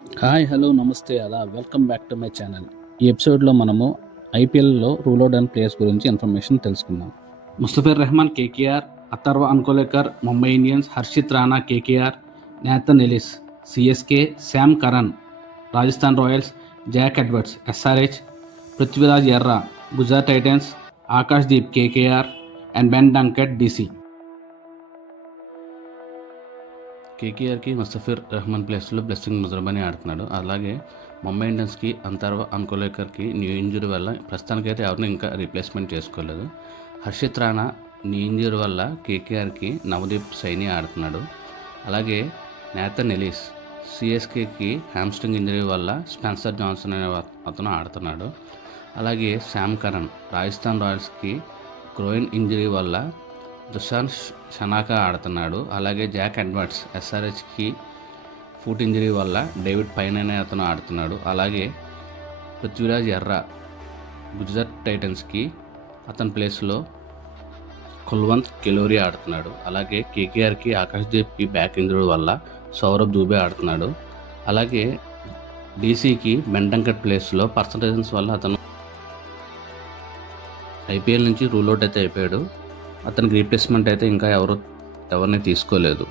Hi hello namaste అలా welcome back to my channel. ఈ ఎపిసోడ్లో మనము ఐపీఎల్లో రూల్ అవుట్ అండ్ ప్లేయర్స్ గురించి ఇన్ఫర్మేషన్ తెలుసుకుందాం. Mustafizur Rahman KKR, Atharva Ankolekar Mumbai Indians, Harshit Rana KKR, Nathan Ellis CSK, Sam Curran Rajasthan Royals, Jack Edwards SRH, Prithviraj Yarra Gujarat Titans, Akash Deep KKR and Ben Duckett DC. కేకేఆర్కి ముస్తఫిర్ రెహమాన్ ప్లేస్లో Blessing Muzarabani ఆడుతున్నాడు. అలాగే ముంబై ఇండియన్స్కి అంతర్వ అన్కోలేకర్కి న్యూ ఇంజరీ వల్ల ప్రస్తుతానికైతే ఎవరిని ఇంకా రీప్లేస్మెంట్ చేసుకోలేదు. హర్షిత్ రాణా న్యూ ఇంజరీ వల్ల కేకేఆర్కి నవదీప్ సైని ఆడుతున్నాడు. అలాగే నేథన్ ఎలిస్ సిఎస్కేకి హ్యామ్స్ట్రింగ్ ఇంజరీ వల్ల స్పెన్సర్ జాన్సన్ అనే అతను ఆడుతున్నాడు. అలాగే శామ్ కరన్ రాజస్థాన్ రాయల్స్కి గ్రోయిన్ ఇంజరీ వల్ల దుషాన్ షనాకా ఆడుతున్నాడు. అలాగే జాక్ ఎడ్వర్డ్స్ ఎస్ఆర్హెచ్కి ఫుట్ ఇంజరీ వల్ల డేవిడ్ పైన్ అనే అతను ఆడుతున్నాడు. అలాగే పృథ్వీరాజ్ ఎర్రా గుజరాత్ టైటన్స్కి అతని ప్లేస్లో కుల్వంత్ కెలోరీ ఆడుతున్నాడు. అలాగే కేకేఆర్కి ఆకాష్ దీప్కి బ్యాక్ ఇంజరీ వల్ల సౌరభ్ దూబే ఆడుతున్నాడు. అలాగే డీసీకి బెన్ డంకెట్ ప్లేస్లో పర్సంటేజెస్ వల్ల అతను ఐపీఎల్ నుంచి రూల్ అవుట్ అయితే అయిపోయాడు. అతనికి రీప్లేస్మెంట్ అయితే ఇంకా ఎవరిని తీసుకోలేదు.